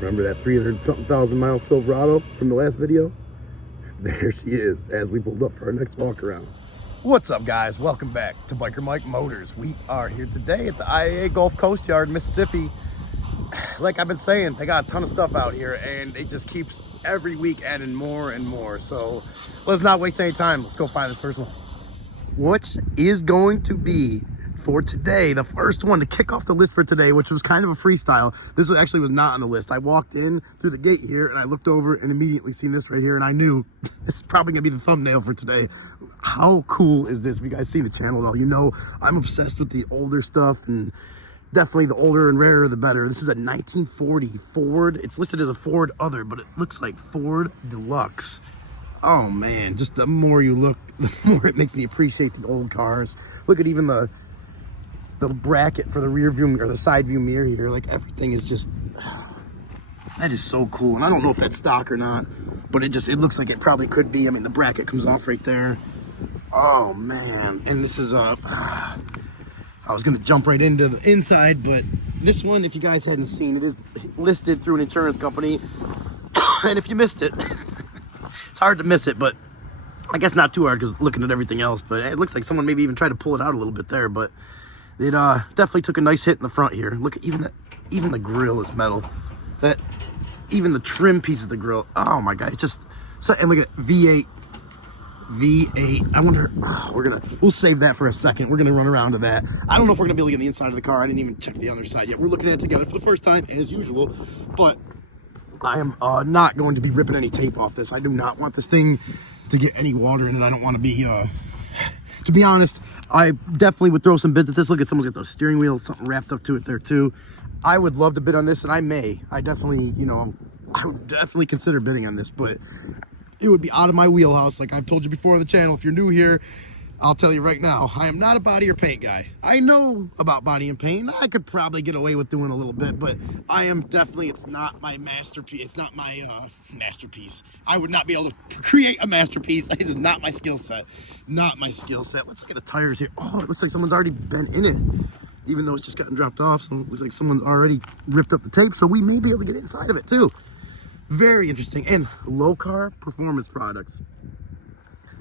Remember that 300-something thousand mile Silverado from the last video? There she is as we pulled up for our next walk around. What's up, guys? Welcome back to Biker Mike Motors. We are here today at the IAA Gulf Coast Yard, Mississippi. Like I've been saying, they got a ton of stuff out here and it just keeps every week adding more and more. So let's not waste any time. Let's go find this first one. What is going to be for today, the first one to kick off the list for today, which was kind of a freestyle. This actually was not on the list. I walked in through the gate here and I looked over and immediately seen this right here, and I knew this is probably gonna be the thumbnail for today. How cool is this? If you guys seen the channel at all, you know I'm obsessed with the older stuff, and definitely the older and rarer the better. This is a 1940 Ford. It's listed as a Ford other, but it looks like Ford Deluxe. Oh man, just the more you look, the more it makes me appreciate the old cars. Look at even the bracket for the rear view or the side view mirror here. Like, everything is just, that is so cool. And I don't know if that's stock or not, but it looks like it probably could be. I mean, the bracket comes off right there. Oh man. And this is I was gonna jump right into the inside, but this one, if you guys hadn't seen, it is listed through an insurance company. And if you missed it, it's hard to miss it, but I guess not too hard because looking at everything else. But it looks like someone maybe even tried to pull it out a little bit there, but it definitely took a nice hit in the front here. Look at even the grill is metal. Even the trim piece of the grill. Oh my god, and look at V8. I wonder, we'll save that for a second. We're gonna run around to that. I don't know if we're gonna be looking at the inside of the car. I didn't even check the other side yet. We're looking at it together for the first time as usual, but I am not going to be ripping any tape off this. I do not want this thing to get any water in it. I don't want to be to be honest, I definitely would throw some bids at this. Look at, someone's got the steering wheel, something wrapped up to it there too. I would love to bid on this, and I definitely, I would definitely consider bidding on this, but it would be out of my wheelhouse. Like I've told you before on the channel, if you're new here, I'll tell you right now, I am not a body or paint guy. I know about body and paint. I could probably get away with doing a little bit, but I am definitely, it's not my masterpiece. It's not my masterpiece. I would not be able to create a masterpiece. It is not my skill set. Not my skill set. Let's look at the tires here. Oh, it looks like someone's already been in it, even though it's just gotten dropped off. So it looks like someone's already ripped up the tape, so we may be able to get inside of it too. Very interesting. And low car performance products.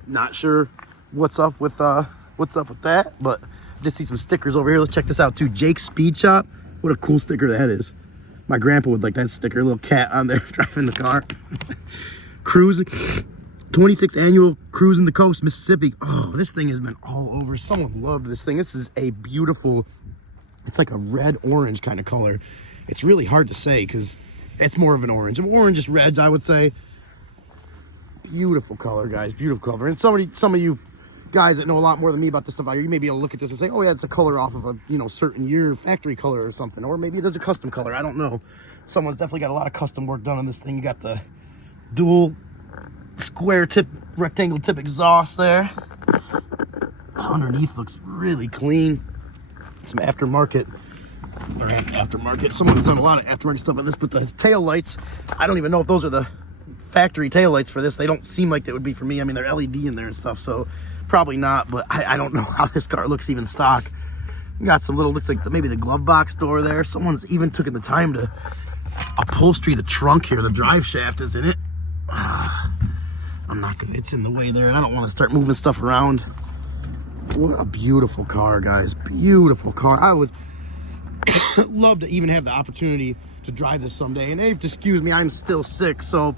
Not sure what's up with that, but I just see some stickers over here. Let's check this out too. Jake's Speed Shop. What a cool sticker that is. My grandpa would like that sticker. A little cat on there driving the car. Cruising 26th annual Cruising the Coast, Mississippi. Oh, this thing has been all over. Someone loved this thing. This is a beautiful, it's like a red orange kind of color. It's really hard to say because it's more of an orange. Orange is red, I would say. Beautiful color, guys. Beautiful color. And some of you guys that know a lot more than me about this stuff out here, you may be able to look at this and say, oh yeah, it's a color off of a certain year factory color or something, or maybe it is a custom color. I don't know. Someone's definitely got a lot of custom work done on this thing. You got the dual square tip, rectangle tip exhaust there. Underneath looks really clean. Some aftermarket. Someone's done a lot of aftermarket stuff on this, but the tail lights, I don't even know if those are the factory tail lights for this. They don't seem like they would be for me. I mean, they're LED in there and stuff, so probably not, but I don't know how this car looks even stock. Got some little, looks like maybe the glove box door there. Someone's even taken the time to upholstery the trunk here. The drive shaft is in it. I'm not gonna, it's in the way there, and I don't want to start moving stuff around. What a beautiful car, guys. Beautiful car. I would love to even have the opportunity to drive this someday. And if excuse me, I'm still sick, so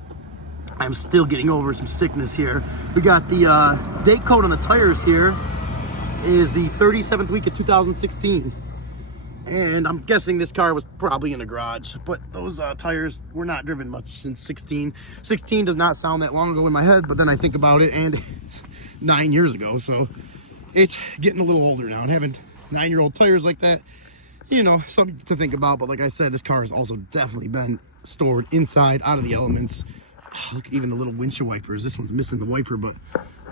I'm still getting over some sickness here. We got the date code on the tires here is the 37th week of 2016. And I'm guessing this car was probably in a garage, but those tires were not driven much since 16. 16 does not sound that long ago in my head, but then I think about it and it's 9 years ago. So it's getting a little older now, and having 9-year-old tires like that, something to think about. But like I said, this car has also definitely been stored inside, out of the elements. Look at even the little windshield wipers. This one's missing the wiper, but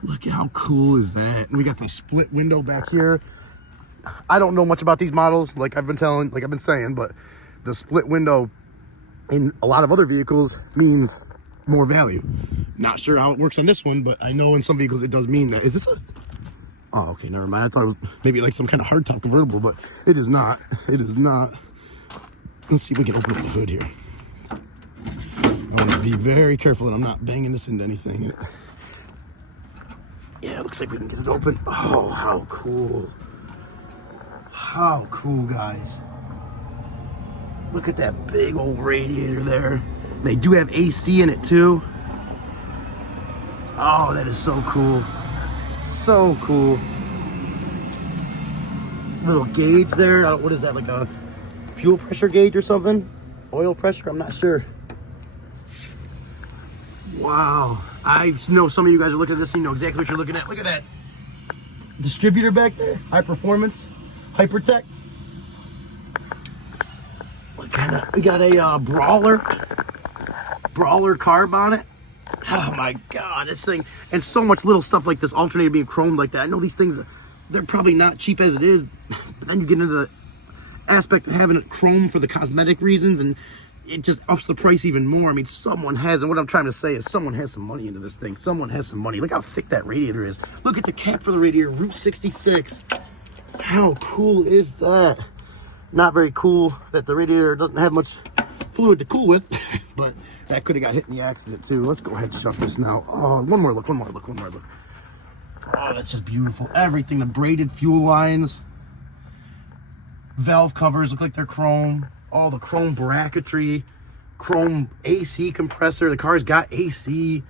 look at how cool is that. And we got the split window back here. I don't know much about these models, like I've been saying, but the split window in a lot of other vehicles means more value. Not sure how it works on this one, but I know in some vehicles it does mean that. Is this a, oh, okay, never mind. I thought it was maybe like some kind of hardtop convertible, but it is not. It is not. Let's see if we can open up the hood here. I want to be very careful that I'm not banging this into anything. Yeah, it looks like we can get it open. Oh, how cool. How cool, guys. Look at that big old radiator there. They do have AC in it too. Oh, that is so cool. So cool. Little gauge there. What is that, like a fuel pressure gauge or something? Oil pressure? I'm not sure. Wow. I know some of you guys are looking at this and you know exactly what you're looking at. Look at that distributor back there. High performance. Hypertech. We got a Brawler carb on it. Oh my God, this thing. And so much little stuff like this alternator being chromed like that. I know these things, they're probably not cheap as it is, but then you get into the aspect of having it chrome for the cosmetic reasons, and it just ups the price even more. I mean, someone has, and what I'm trying to say is someone has some money into this thing. Someone has some money. Look how thick that radiator is. Look at the cap for the radiator, Route 66. How cool is that? Not very cool that the radiator doesn't have much fluid to cool with, but that could have got hit in the accident too. Let's go ahead and shut this now. Oh, one more look. Oh, that's just beautiful. Everything, the braided fuel lines, valve covers look like they're chrome. All the chrome bracketry, chrome AC compressor. The car's got AC,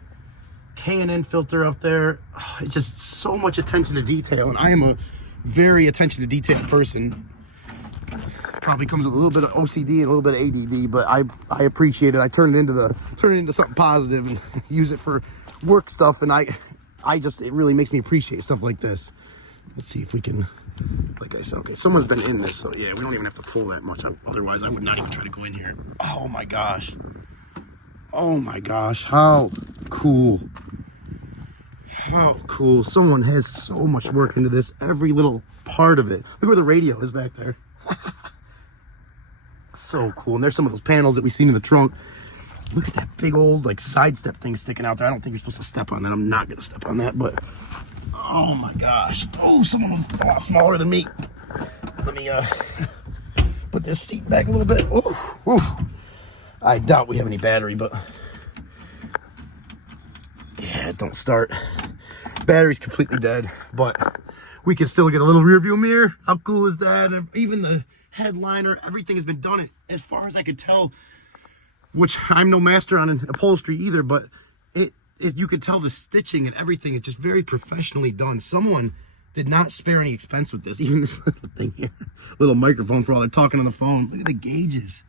K&N filter up there. Oh, it's just so much attention to detail, and I am a very attention to detail person. Probably comes with a little bit of OCD and a little bit of ADD, but I appreciate it. I turn it into something positive and use it for work stuff, and I just, it really makes me appreciate stuff like this. Let's see if we can, like I said, okay, someone's been in this, so yeah, we don't even have to pull that much. Otherwise, I would not even try to go in here. Oh my gosh. Oh my gosh, how cool. How cool. Someone has so much work into this, every little part of it. Look where the radio is back there. So cool. And there's some of those panels that we've seen in the trunk. Look at that big old like side step thing sticking out there. I don't think you're supposed to step on that. I'm not going to step on that, but oh my gosh. Oh, someone was a lot smaller than me. Let me put this seat back a little bit. Oh, I doubt we have any battery, but yeah, it don't start. Battery's completely dead, but we can still get a little rear view mirror. How cool is that? And even the headliner, everything has been done as far as I could tell, which I'm no master on upholstery either, but you could tell the stitching and everything is just very professionally done. Someone did not spare any expense with this. Even this little thing here, little microphone for all they're talking on the phone. Look at the gauges.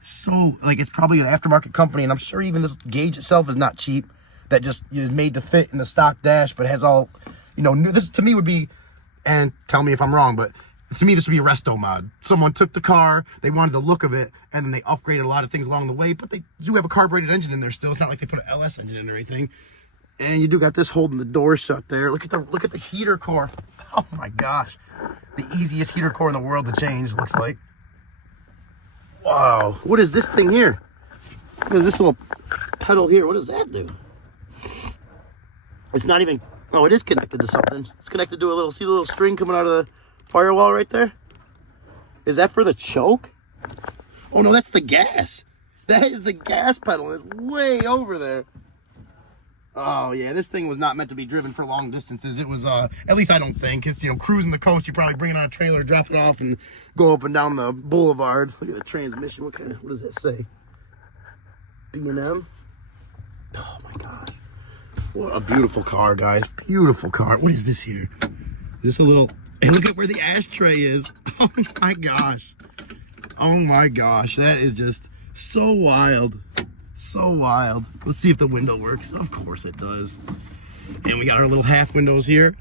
So, like, it's probably an aftermarket company, and I'm sure even this gauge itself is not cheap. That just is made to fit in the stock dash, but has all, you know, new. This to me would be, and tell me if I'm wrong, but to me this would be a resto mod. Someone took the car, they wanted the look of it, and then they upgraded a lot of things along the way, but they do have a carbureted engine in there still. It's not like they put an LS engine in or anything. And you do got this holding the door shut there. Look at the heater core. Oh my gosh. The easiest heater core in the world to change, looks like. Wow. What is this thing here? What is this little pedal here? What does that do? It's not even, oh, it is connected to something. It's connected to a little, see the little string coming out of the firewall right there? Is that for the choke? Oh no, that's the gas. That is the gas pedal. It's way over there. Oh yeah, this thing was not meant to be driven for long distances. It was, at least I don't think. It's, you know, cruising the coast. You probably bring it on a trailer, drop it off, and go up and down the boulevard. Look at the transmission. What does that say? B&M? Oh my gosh. What a beautiful car, guys. Beautiful car. What is this here? Is this a little... Hey, look at where the ashtray is. Oh my gosh. Oh my gosh. That is just so wild. So wild. Let's see if the window works. Of course it does. And we got our little half windows here.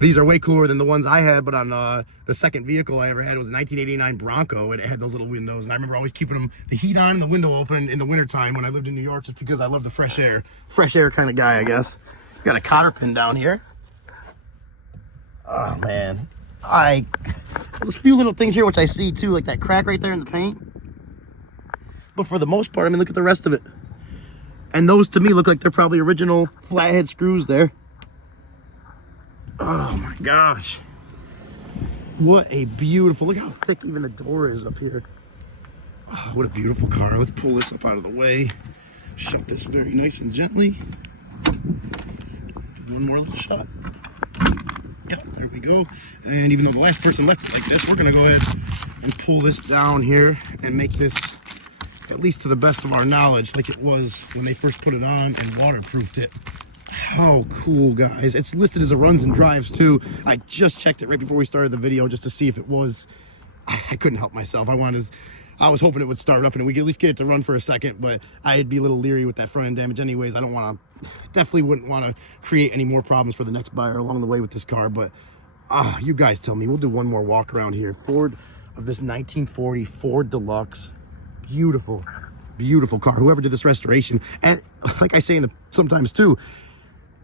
These are way cooler than the ones I had, but on the second vehicle I ever had was a 1989 Bronco, and it had those little windows. And I remember always keeping them, the heat on and the window open in the wintertime when I lived in New York, just because I love the fresh air. Fresh air kind of guy, I guess. Got a cotter pin down here. Oh, man. There's a few little things here which I see, too, like that crack right there in the paint. But for the most part, I mean, look at the rest of it. And those, to me, look like they're probably original flathead screws there. Oh my gosh. What a beautiful, look how thick even the door is up here. Oh, what a beautiful car. Let's pull this up out of the way. Shut this very nice and gently. Do one more little shot. Yep, there we go. And even though the last person left it like this, we're gonna go ahead and pull this down here and make this, at least to the best of our knowledge, like it was when they first put it on and waterproofed it. How cool, guys. It's listed as a runs and drives too. I just checked it right before we started the video just to see if it was. I couldn't help myself. I was hoping it would start up and we could at least get it to run for a second, but I'd be a little leery with that front end damage anyways. I don't want to, definitely wouldn't want to create any more problems for the next buyer along the way with this car. But you guys tell me. We'll do one more walk around here. Ford of this 1940 Ford Deluxe. Beautiful, beautiful car. Whoever did this restoration, and like I say sometimes too,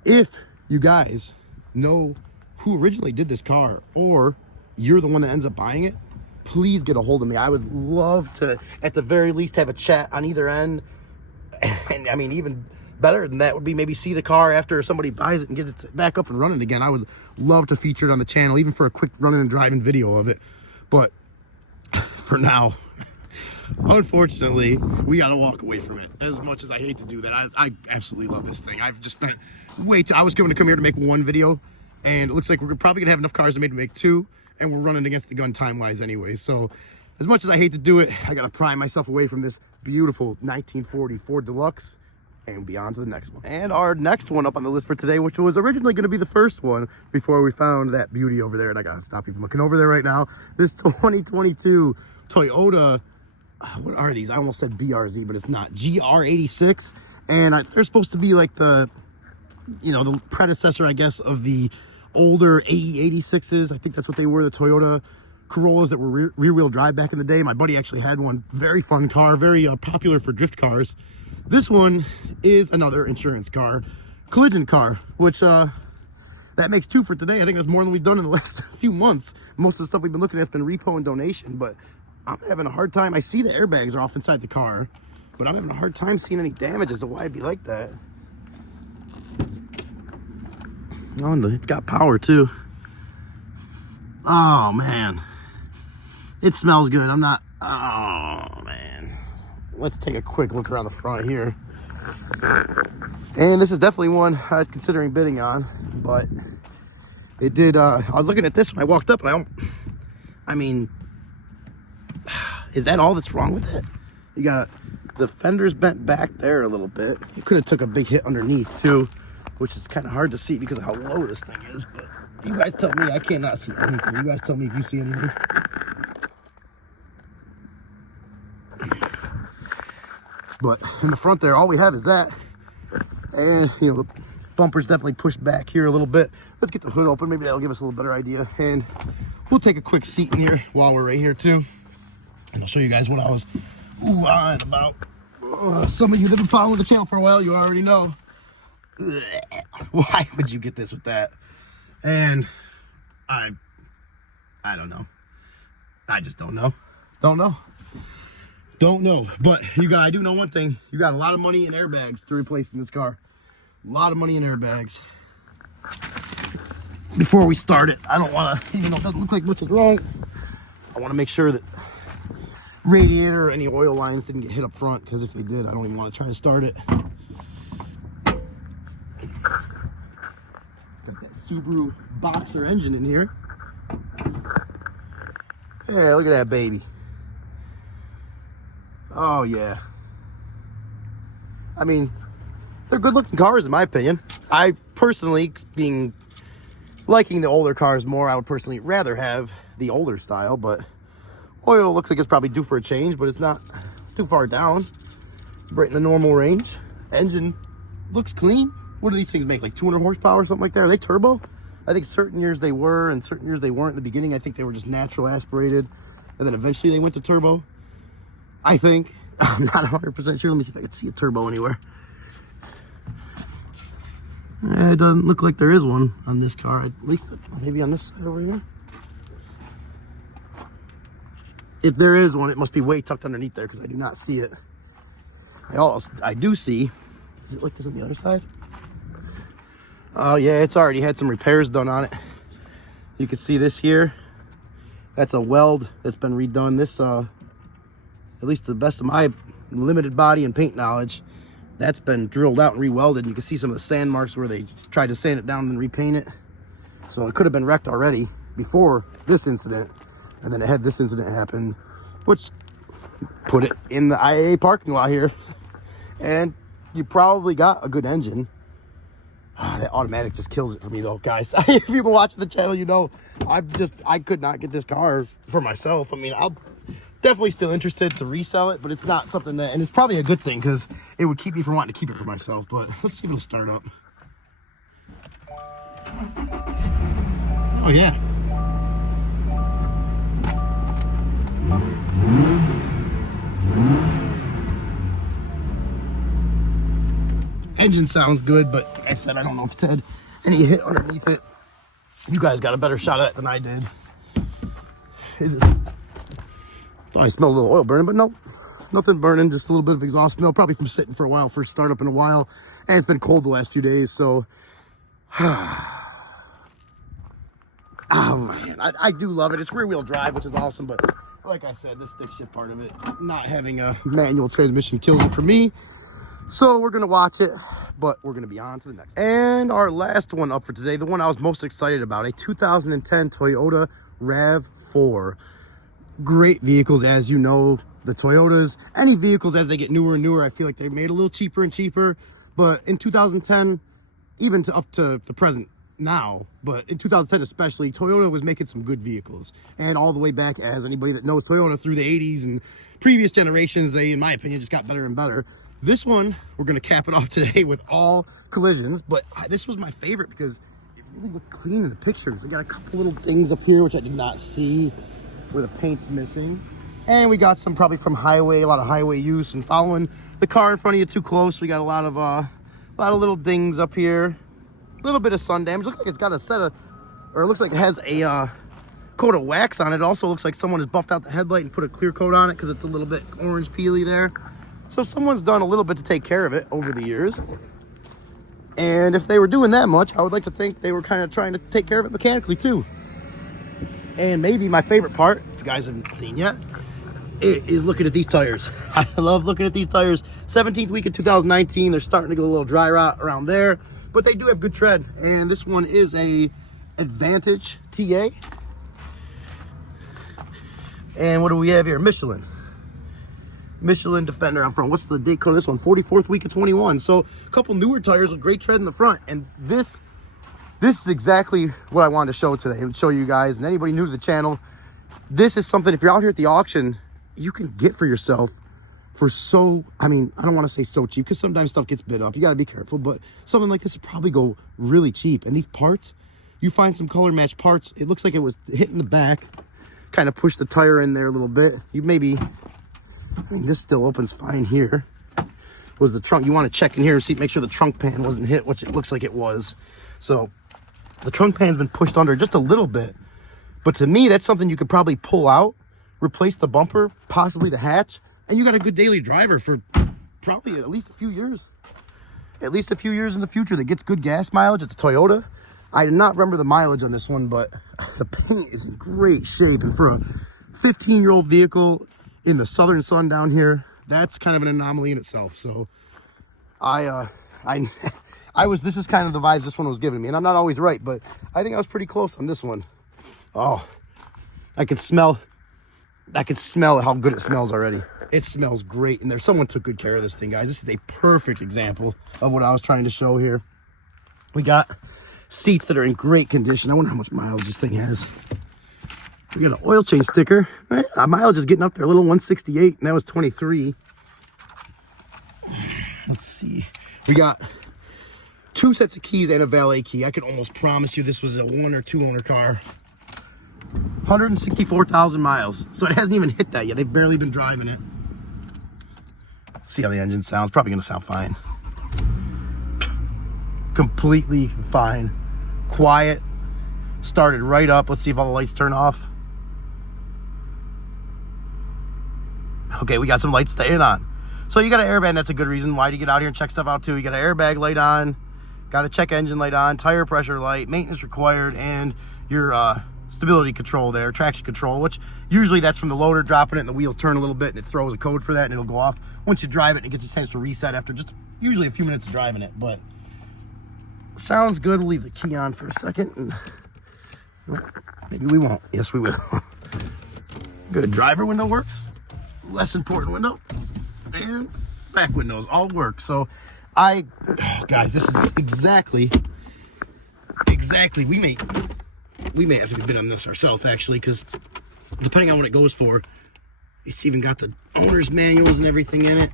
if you guys know who originally did this car or you're the one that ends up buying it, please get a hold of me. I would love to, at the very least, have a chat on either end. And I mean, even better than that would be maybe see the car after somebody buys it and get it back up and running again. I would love to feature it on the channel, even for a quick running and driving video of it. But for now, unfortunately, we got to walk away from it. As much as I hate to do that, I absolutely love this thing. I've just spent I was going to come here to make one video, and it looks like we're probably going to have enough cars to maybe make two, and we're running against the gun time-wise anyway. So as much as I hate to do it, I got to pry myself away from this beautiful 1940 Ford Deluxe and be on to the next one. And our next one up on the list for today, which was originally going to be the first one before we found that beauty over there, and I got to stop you from looking over there right now. This 2022 Toyota, what are these? I almost said BRZ, but it's not. GR86, and they're supposed to be like the, you know, the predecessor, I guess, of the older AE86s. I think that's what they were, the Toyota Corollas that were rear-wheel drive back in the day. My buddy actually had one. Very fun car, very popular for drift cars. This one is another insurance car, collision car, which that makes two for today. I think that's more than we've done in the last few months. Most of the stuff we've been looking at has been repo and donation, but I'm having a hard time. I see the airbags are off inside the car, but I'm having a hard time seeing any damage as to why it'd be like that. Oh, and it's got power too. Oh man, it smells good. I'm not. Oh man, let's take a quick look around the front here. And this is definitely one I was considering bidding on, but it did. I was looking at this when I walked up, and I mean, is that all that's wrong with it? You got the fenders bent back there a little bit. You could have took a big hit underneath too, which is kind of hard to see because of how low this thing is. But you guys tell me. I cannot see anything. You guys tell me if you see anything. But in the front there, all we have is that. And, you know, the bumper's definitely pushed back here a little bit. Let's get the hood open. Maybe that'll give us a little better idea. And we'll take a quick seat in here while we're right here too. And I'll show you guys what I was on about. Some of you that have been following the channel for a while, you already know. Why would you get this with that? And I don't know. I just don't know. Don't know. But I do know one thing. You got a lot of money in airbags to replace in this car. A lot of money in airbags. Before we start it, I don't want to, even though it doesn't look like much is wrong, I want to make sure that radiator or any oil lines didn't get hit up front, because if they did, I don't even want to try to start it. Got that Subaru Boxer engine in here. Yeah, look at that baby. Oh yeah. I mean, they're good looking cars in my opinion. I personally, liking the older cars more, I would personally rather have the older style, but oil looks like it's probably due for a change, but it's not too far down. Right in the normal range. Engine looks clean. What do these things make? Like 200 horsepower or something like that? Are they turbo? I think certain years they were and certain years they weren't. In the beginning, I think they were just natural aspirated. And then eventually they went to turbo. I think. I'm not 100% sure. Let me see if I can see a turbo anywhere. It doesn't look like there is one on this car. At least maybe on this side over here. If there is one, it must be way tucked underneath there because I do not see it. I do see. Is it like this on the other side? Oh yeah, it's already had some repairs done on it. You can see this here. That's a weld that's been redone. This at least to the best of my limited body and paint knowledge, that's been drilled out and re-welded. You can see some of the sand marks where they tried to sand it down and repaint it. So it could have been wrecked already before this incident, and then it had this incident happen, which put it in the IAA parking lot here. And you probably got a good engine. That automatic just kills it for me though, guys. If you've been watching the channel, you know I could not get this car for myself. I mean, I'm definitely still interested to resell it, but it's not something that, and it's probably a good thing because it would keep me from wanting to keep it for myself. But let's see if it'll start up. Oh yeah. Engine sounds good, but like I said, I don't know if it's had any hit underneath it. You guys got a better shot at it than I did. Is it? Thought I smelled a little oil burning, but nope, nothing burning. Just a little bit of exhaust smell, probably from sitting for a while, first startup in a while, and it's been cold the last few days. So, oh man, I do love it. It's rear-wheel drive, which is awesome, but like I said, the stick shift part of it, not having a manual transmission kills it for me. So we're gonna watch it, but we're gonna be on to the next. And our last one up for today, the one I was most excited about, a 2010 Toyota RAV4. Great vehicles, as you know, the Toyotas, any vehicles as they get newer and newer, I feel like they're made a little cheaper and cheaper. But in 2010, even up to the present now, but in 2010 especially, Toyota was making some good vehicles. And all the way back, as anybody that knows Toyota through the 80s and previous generations, they, in my opinion, just got better and better. This one, we're going to cap it off today with all collisions, but this was my favorite because it really looked clean in the pictures. We got a couple little things up here, which I did not see, where the paint's missing. And we got some probably from highway, a lot of highway use and following the car in front of you too close. We got a lot of little dings up here. A little bit of sun damage. Looks like it's got a set of, or it looks like it has a coat of wax on it. It also looks like someone has buffed out the headlight and put a clear coat on it because it's a little bit orange peely there. So someone's done a little bit to take care of it over the years. And if they were doing that much, I would like to think they were kind of trying to take care of it mechanically too. And maybe my favorite part, if you guys haven't seen yet, it is looking at these tires. I love looking at these tires. 17th week of 2019, they're starting to get a little dry rot around there, but they do have good tread. And this one is a Advantage TA. And what do we have here? Michelin Defender on front. What's the date code of this one? 44th week of 21. So a couple newer tires with great tread in the front. And this is exactly what I wanted to show today and show you guys and anybody new to the channel. This is something, if you're out here at the auction, you can get for yourself for so, I mean, I don't want to say so cheap because sometimes stuff gets bid up. You got to be careful, but something like this would probably go really cheap. And these parts, you find some color match parts. It looks like it was hitting the back, kind of pushed the tire in there a little bit. You maybe, I mean, this still opens fine here. Was the trunk, you want to check in here and see, make sure the trunk pan wasn't hit, which it looks like it was. So the trunk pan's been pushed under just a little bit. But to me, that's something you could probably pull out, replace the bumper, possibly the hatch, and you got a good daily driver for probably at least a few years. At least a few years in the future that gets good gas mileage. It's a Toyota. I did not remember the mileage on this one, but the paint is in great shape. And for a 15-year-old vehicle in the southern sun down here, that's kind of an anomaly in itself. So this is kind of the vibes this one was giving me. And I'm not always right, but I think I was pretty close on this one. Oh, I could smell how good it smells already. It smells great. And someone took good care of this thing, guys. This is a perfect example of what I was trying to show here. We got seats that are in great condition. I wonder how much mileage this thing has. We got an oil change sticker. Our mileage is getting up there, a little 168, and that was 23. Let's see. We got 2 sets of keys and a valet key. I could almost promise you this was a 1 or 2 owner car. 164,000 miles. So it hasn't even hit that yet. They've barely been driving it. Let's see how the engine sounds. Probably going to sound fine. Completely fine. Quiet. Started right up. Let's see if all the lights turn off. Okay, we got some lights staying on. So you got an airbag. That's a good reason why to get out here and check stuff out too. You got an airbag light on. Got a check engine light on. Tire pressure light. Maintenance required. And your stability control there, traction control, which usually that's from the loader dropping it and the wheels turn a little bit and it throws a code for that and it'll go off. Once you drive it, it gets a chance to reset after just usually a few minutes of driving it, but sounds good. We'll leave the key on for a second and maybe we won't. Yes, we will. Good. Driver window works. Less important window. And back windows all work. So guys, this is exactly, we may have to be bid on this ourselves actually, because depending on what it goes for, it's even got the owner's manuals and everything in it.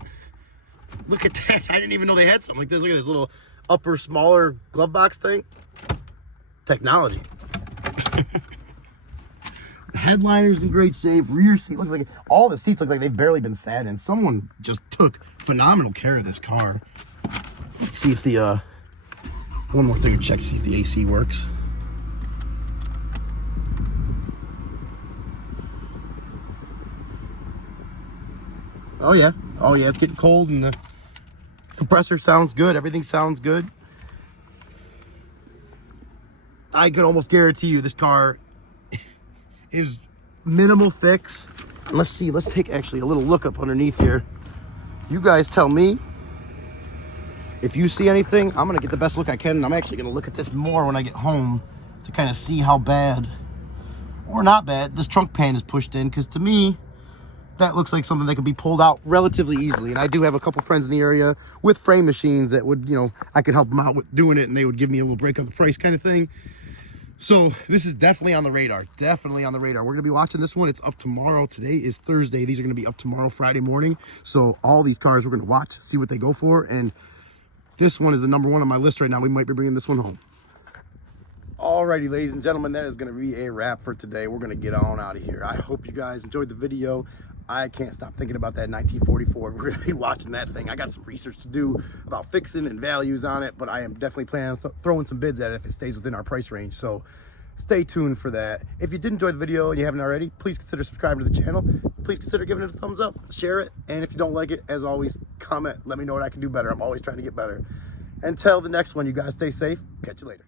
Look at that. I didn't even know they had something like this. Look at this little upper, smaller glove box thing. Technology. The headliner's in great shape. Rear seat looks like, all the seats look like they've barely been sat in. Someone just took phenomenal care of this car. Let's see if the, one more thing to check, see if the AC works. Oh yeah, it's getting cold and the compressor sounds good. Everything sounds good. I could almost guarantee you this car is minimal fix. Let's see, let's take actually a little look up underneath here. You guys tell me if you see anything. I'm gonna get the best look I can, and I'm actually gonna look at this more when I get home to kind of see how bad or not bad this trunk pan is pushed in, because to me that looks like something that could be pulled out relatively easily. And I do have a couple friends in the area with frame machines that would, you know, I could help them out with doing it and they would give me a little break on the price kind of thing. So this is definitely on the radar. Definitely on the radar. We're going to be watching this one. It's up tomorrow. Today is Thursday. These are going to be up tomorrow, Friday morning. So all these cars we're going to watch, see what they go for. And this one is the number one on my list right now. We might be bringing this one home. Alrighty, ladies and gentlemen, that is going to be a wrap for today. We're going to get on out of here. I hope you guys enjoyed the video. I can't stop thinking about that 1944. We're going to be watching that thing. I got some research to do about fixing and values on it, but I am definitely planning on throwing some bids at it if it stays within our price range. So stay tuned for that. If you did enjoy the video and you haven't already, please consider subscribing to the channel. Please consider giving it a thumbs up, share it, and if you don't like it, as always, comment. Let me know what I can do better. I'm always trying to get better. Until the next one, you guys stay safe. Catch you later.